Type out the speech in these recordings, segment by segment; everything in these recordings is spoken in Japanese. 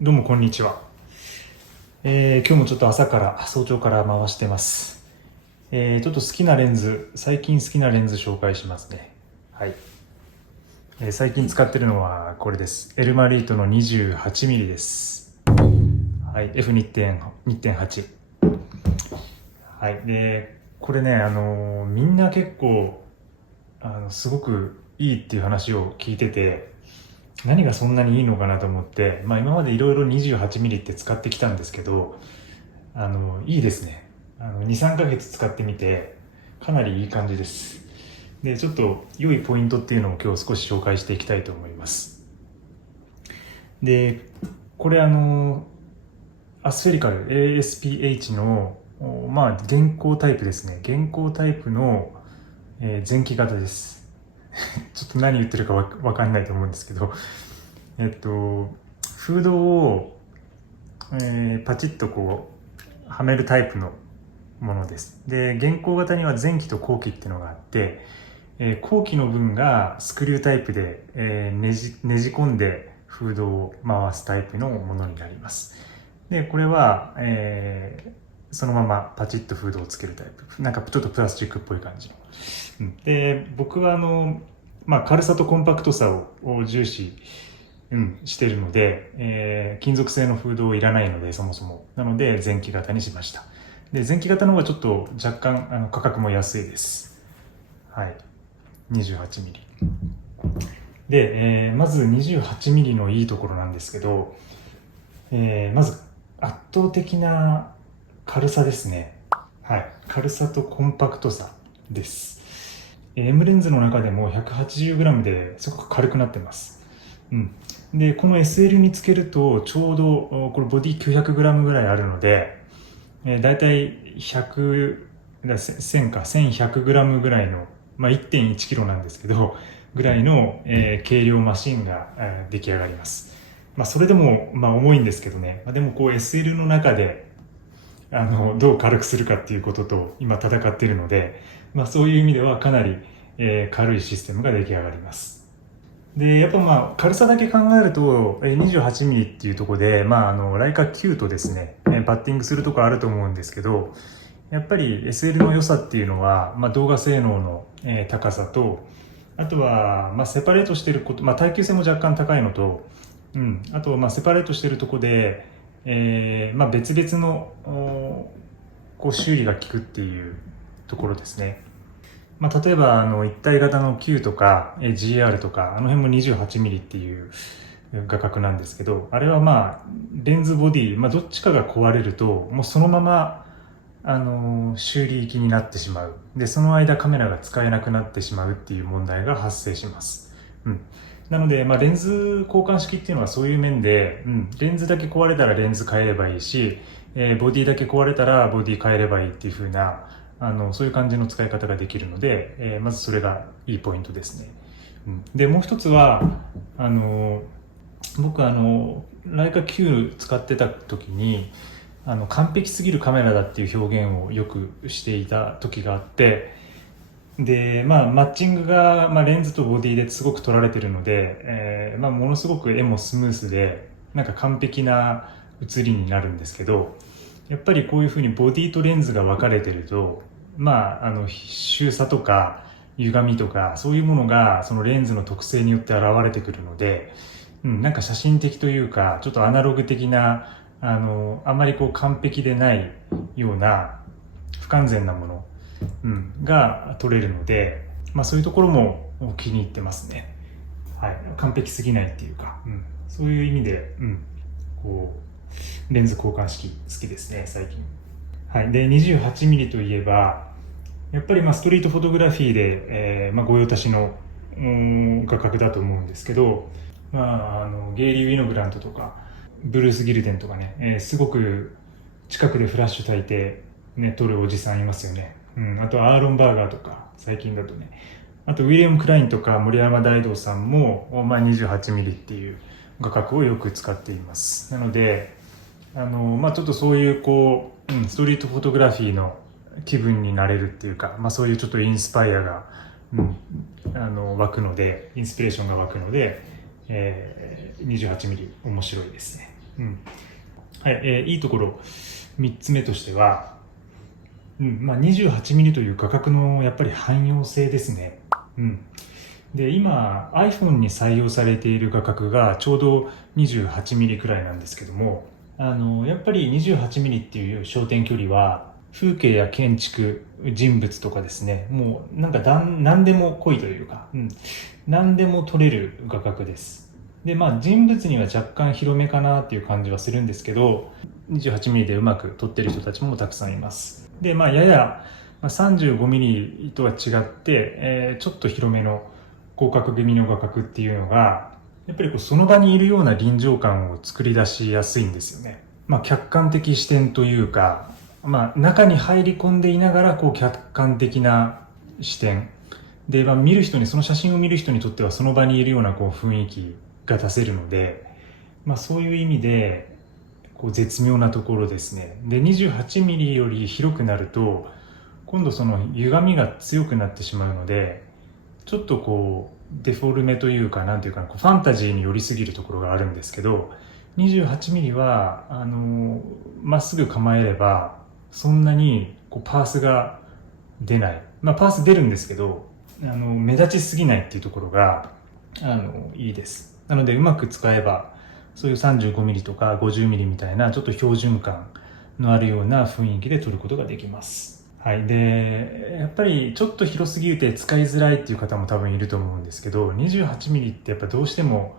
どうもこんにちは。今日もちょっと早朝から回してます。ちょっと最近好きなレンズ紹介しますね。はい。最近使ってるのはこれです。エルマリートの 28mm です。はい。F2.8。はい。で、これね、みんな結構、すごくいいっていう話を聞いてて、何がそんなにいいのかなと思って、今までいろいろ 28mm って使ってきたんですけど、いいですね。2、3ヶ月使ってみて、かなりいい感じです。で、ちょっと良いポイントっていうのを今日少し紹介していきたいと思います。で、これアスフェリカル ASPH の、現行タイプですね。現行タイプの、前期型です。ちょっと何言ってるかわかんないと思うんですけど、フードを、パチッとこうはめるタイプのものです。で、現行型には前期と後期っていうのがあって、後期の分がスクリュータイプで、ねじ込んでフードを回すタイプのものになります。で、これは、そのままパチッとフードをつけるタイプ。なんかちょっとプラスチックっぽい感じの。で、僕は軽さとコンパクトさを重視してるので、金属製のフードいらないので、そもそも。なので、前期型にしました。で、前期型の方がちょっと若干価格も安いです。はい。28mm。で、まず 28mm のいいところなんですけど、まず圧倒的な軽さですね。はい。軽さとコンパクトさです。M レンズの中でも 180g ですごく軽くなってます。で、この SL につけるとちょうどこれボディ 900g ぐらいあるので、だいたい1000か 1100g ぐらいの、1.1 キロなんですけどぐらいの、軽量マシンが、出来上がります。それでも、重いんですけどね、でもこう SL の中でどう軽くするかっていうことと今戦っているので、そういう意味ではかなり、軽いシステムが出来上がります。で、やっぱ軽さだけ考えると、28mm っていうところで、ライカ Q とですね、バッティングするところあると思うんですけど、やっぱり SL の良さっていうのは、動画性能の、高さと、あとは、セパレートしてること、耐久性も若干高いのと、あと、セパレートしてるところで、別々のこう修理が効くっていうところですね。例えば一体型の Q とか GR とかあの辺も 28mm っていう画角なんですけど、あれはレンズボディ、どっちかが壊れるともうそのまま修理行きになってしまう。で、その間カメラが使えなくなってしまうっていう問題が発生します。なので、レンズ交換式っていうのはそういう面で、レンズだけ壊れたらレンズ変えればいいし、ボディだけ壊れたらボディ変えればいいっていう風な、そういう感じの使い方ができるので、まずそれがいいポイントですね。で、もう一つは、僕ライカ Q 使ってた時に、完璧すぎるカメラだっていう表現をよくしていた時があって、で、マッチングが、レンズとボディですごく撮られてるので、ものすごく絵もスムースで、なんか完璧な写りになるんですけど、やっぱりこういうふうにボディとレンズが分かれてると、周差とか歪みとか、そういうものがそのレンズの特性によって現れてくるので、なんか写真的というか、ちょっとアナログ的な、あまりこう完璧でないような不完全なもの、が撮れるので、そういうところも気に入ってますね。はい、完璧すぎないっていうか、そういう意味で、こうレンズ交換式好きですね最近。はい、で 28mm といえばやっぱりストリートフォトグラフィーで、御用達の画角だと思うんですけど、ゲイリー・ウィノグラントとかブルース・ギルデンとかね、すごく近くでフラッシュ焚いて、撮るおじさんいますよね。あとはアーロン・バーガーとか最近だとね、あとウィリアム・クラインとか森山大道さんも、28mm っていう画角をよく使っています。なのでちょっとそういうこう、ストリートフォトグラフィーの気分になれるっていうか、そういうちょっとインスパイアが、湧くので、インスピレーションが湧くので、28mm 面白いですね。はい、いいところ3つ目としては、28mm という画角のやっぱり汎用性ですね。で、今 iPhone に採用されている画角がちょうど 28mm くらいなんですけども、やっぱり 28mm っていう焦点距離は風景や建築、人物とかですね、もうなんか何でも濃いというか、何でも撮れる画角です。で、人物には若干広めかなっていう感じはするんですけど、28mm でうまく撮ってる人たちもたくさんいます。で、やや 35mm とは違って、ちょっと広めの広角気味の画角っていうのが、やっぱりその場にいるような臨場感を作り出しやすいんですよね。客観的視点というか、中に入り込んでいながら客観的な視点で、見る人に、その写真を見る人にとってはその場にいるような雰囲気が出せるので、そういう意味で絶妙なところですね。で、28ミリより広くなると今度その歪みが強くなってしまうので、ちょっとデフォルメというか、なんていうか、ファンタジーに寄りすぎるところがあるんですけど、28ミリはまっすぐ構えればそんなにパースが出ない。パース出るんですけど、目立ちすぎないっていうところがいいです。なのでうまく使えば、そういう 35mm とか 50mm みたいなちょっと標準感のあるような雰囲気で撮ることができます。はい。で、やっぱりちょっと広すぎて使いづらいっていう方も多分いると思うんですけど、28mm ってやっぱどうしても、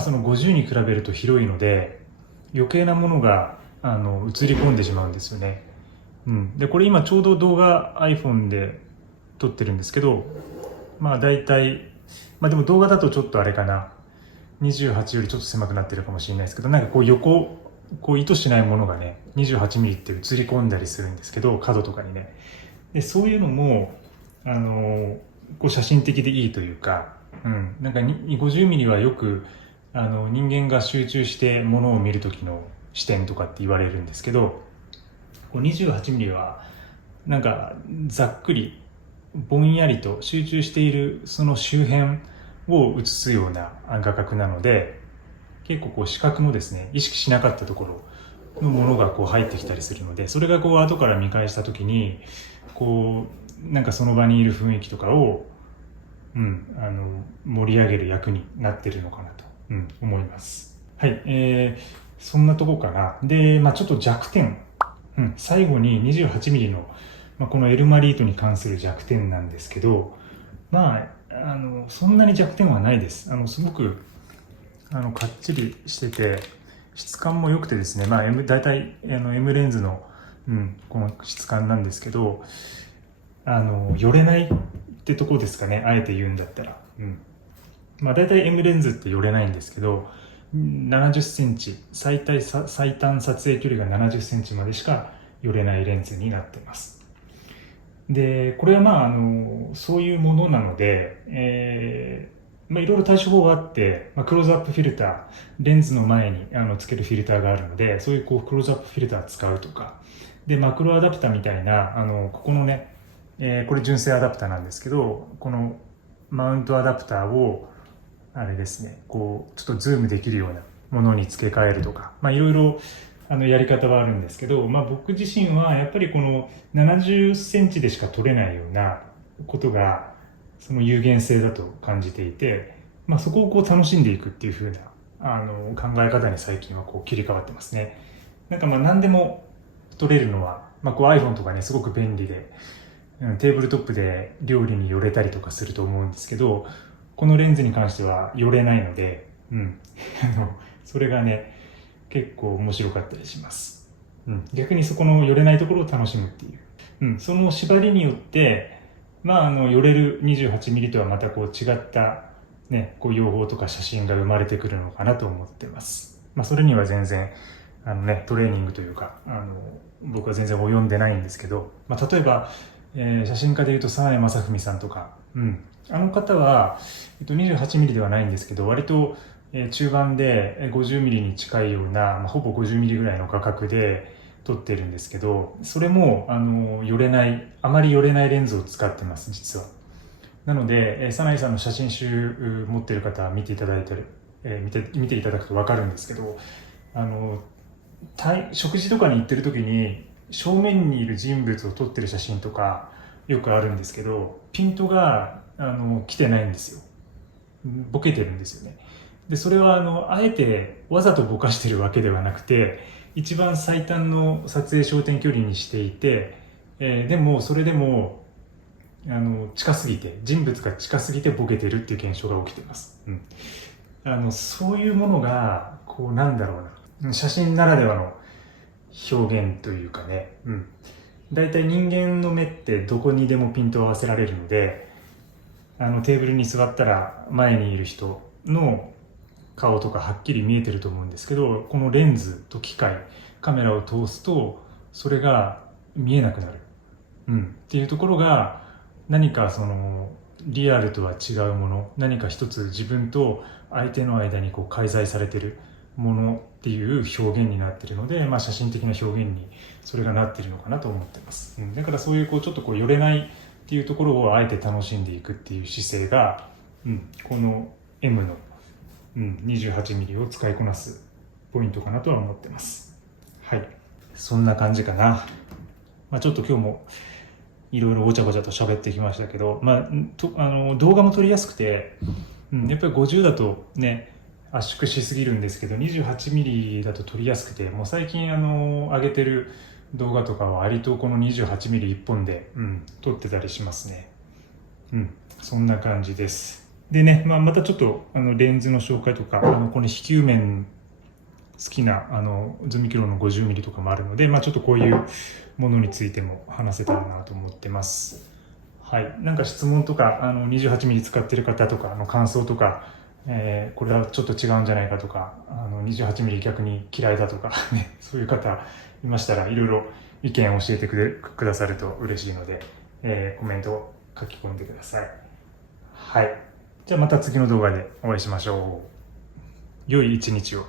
その50に比べると広いので、余計なものが映り込んでしまうんですよね。で、これ今ちょうど動画 iPhone で撮ってるんですけど、大体、でも動画だとちょっとあれかな、28よりちょっと狭くなってるかもしれないですけど、なんか横、意図しないものがね、28mm って映り込んだりするんですけど、角とかにね。で、そういうのも、写真的でいいというか、なんか50mm はよく、人間が集中してものを見るときの視点とかって言われるんですけど、28mm は、なんか、ざっくり、ぼんやりと集中しているその周辺を映すような画角なので、結構視覚のですね、意識しなかったところのものが入ってきたりするので、それが後から見返した時になんかその場にいる雰囲気とかを、盛り上げる役になってるのかなと、思います。はい、そんなとこかな。で、ちょっと弱点、最後に 28mm の、このエルマリートに関する弱点なんですけど、そんなに弱点はないです。すごくかっちりしてて質感も良くてですね、大体M レンズの、この質感なんですけど、寄れないってとこですかね、あえて言うんだったら。大体 M レンズって寄れないんですけど、70センチ、最短撮影距離が70センチまでしか寄れないレンズになってます。で、これはそういうものなので、いろいろ対処法があって、クローズアップフィルター、レンズの前につけるフィルターがあるので、そういうクローズアップフィルター使うとか、で、マクロアダプターみたいな、ここのね、これ純正アダプターなんですけど、このマウントアダプターを、あれですね、ちょっとズームできるようなものに付け替えるとか、いろいろやり方はあるんですけど、僕自身はやっぱりこの70センチでしか撮れないようなことがその有限性だと感じていて、そこを楽しんでいくっていう風な考え方に最近は切り替わってますね。なんか何でも撮れるのは、iPhone とかねすごく便利で、テーブルトップで料理に寄れたりとかすると思うんですけど、このレンズに関しては寄れないので、それがね結構面白かったりします。逆にそこの寄れないところを楽しむっていう、その縛りによって寄れる 28mm とはまた違ったね、用法とか写真が生まれてくるのかなと思ってます。それには全然トレーニングというか僕は全然及んでないんですけど、例えば、写真家でいうと澤江正文さんとか、あの方は、28mm ではないんですけど、割と中盤で 50mm に近いような、ほぼ 50mm ぐらいの画角で撮ってるんですけど、それもあまり寄れないレンズを使ってます、実は。なので、サナイさんの写真集持ってる方は見ていただくと分かるんですけど、食事とかに行ってる時に正面にいる人物を撮ってる写真とかよくあるんですけど、ピントが来てないんですよ。ボケてるんですよね。でそれはあえてわざとぼかしてるわけではなくて、一番最短の撮影焦点距離にしていて、でもそれでも近すぎて、人物が近すぎてボケてるっていう現象が起きています。そういうものがこうなんだろうな、写真ならではの表現というかね、だいたい人間の目ってどこにでもピントを合わせられるので、テーブルに座ったら前にいる人の顔とかはっきり見えてると思うんですけど、このレンズと機械、カメラを通すとそれが見えなくなる、っていうところが、何かそのリアルとは違うもの、何か一つ自分と相手の間にこう介在されてるものっていう表現になってるので、写真的な表現にそれがなっているのかなと思ってます。だからそういうちょっと寄れないっていうところをあえて楽しんでいくっていう姿勢が、この M の、28mm を使いこなすポイントかなとは思ってます。はい、そんな感じかな。ちょっと今日もいろいろごちゃごちゃと喋ってきましたけど、動画も撮りやすくて、やっぱり50だとね圧縮しすぎるんですけど、 28mm だと撮りやすくて、もう最近上げてる動画とかは割とこの 28mm 一本で、撮ってたりしますね。そんな感じです。でね、またちょっとレンズの紹介とか、この非球面好きなズミキロの 50mm とかもあるので、ちょっとこういうものについても話せたらなと思ってます。はい、なんか質問とか28mm 使ってる方とか感想とか、これはちょっと違うんじゃないかとか、28mm 逆に嫌いだとか、ね、そういう方いましたら、いろいろ意見を教えてくださると嬉しいので、コメントを書き込んでください。はい、じゃあまた次の動画でお会いしましょう。良い一日を。